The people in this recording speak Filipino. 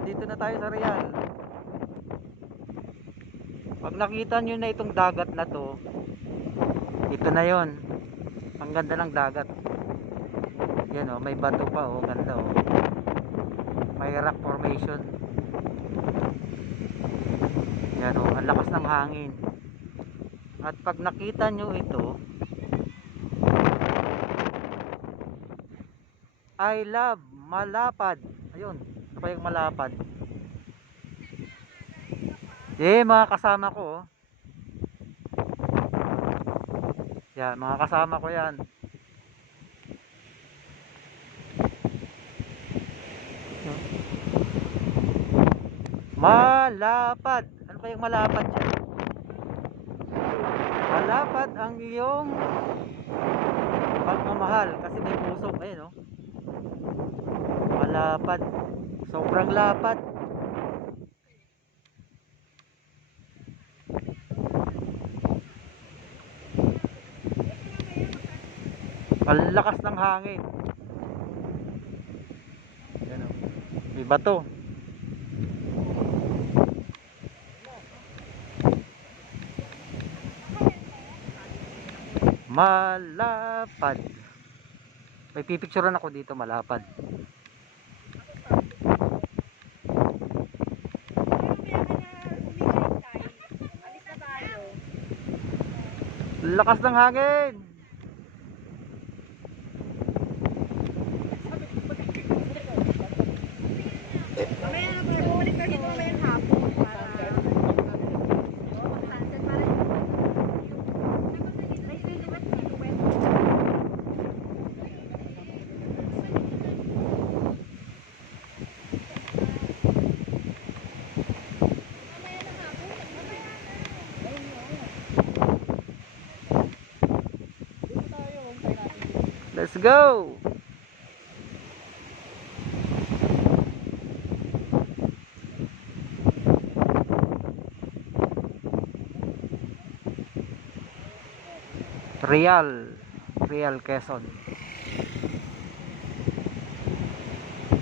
Dito na tayo sa Real. Pag nakita nyo na itong dagat na to, ito na yon. Ang ganda ng dagat. Yan oh, may bato pa oh, ganda oh. May rock formation. Yan oh, ang lakas ng hangin. At pag nakita nyo ito, I love Malapad. Ayun, ano ba yung Malapad? Mga kasama ko oh. Yan, mga kasama ko yan. Malapad. Ano ba yung malapad dyan? Malapad ang iyong pagmamahal kasi may puso. Ayun oh. Malapad. Sobrang lapad. Ang lakas ng hangin. Yan oh. May bato. Malapad. May pipicturean ako dito, malapad. Lakas ng hangin. Mamaya na ba? Bumalik ka dito mamayang hapon para sunset para Let's go. Real Quezon.